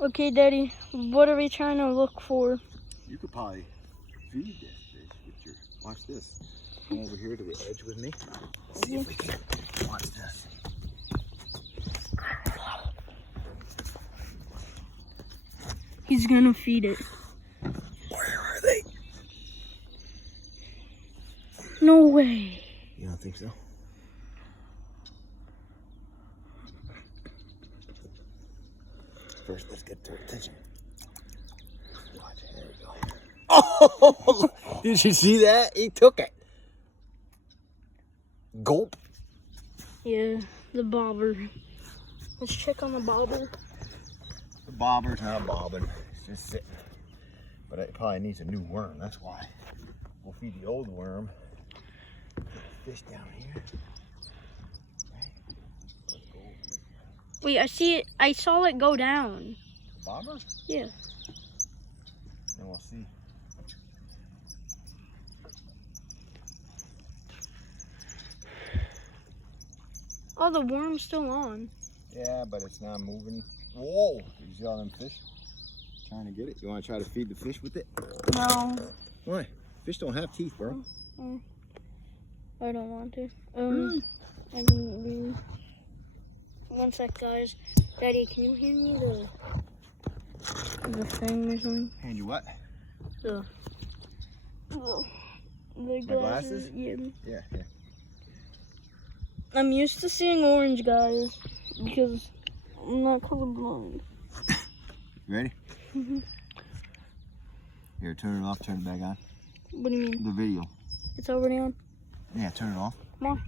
Okay, Daddy, what are we trying to look for? You could probably feed this fish with your, watch this. Come over here to the edge with me. See if we can, watch this. He's gonna feed it. Where are they? No way. You don't think so? First, let's get their attention. Watch, there we go. Oh, did you see that? He took it. Gulp. Yeah, the bobber. Let's check on the bobber. The bobber's not bobbing. It's just sitting. But it probably needs a new worm. That's why. We'll feed the old worm. Fish down here. Wait, I see it. I saw it go down. The bobber? Yeah. And we'll see. Oh, the worm's still on. Yeah, but it's not moving. Whoa! Did you see all them fish? Trying to get it. You want to try to feed the fish with it? No. Why? Fish don't have teeth, bro. I don't want to. Really? I didn't really. One sec, guys. Daddy, can you hand me the thing or something? Hand you what? The glasses? Yeah. Yeah. I'm used to seeing orange, guys, because I'm not colorblind. You ready? Here, turn it off, turn it back on. What do you mean? The video. It's already on? Yeah, turn it off. Come on.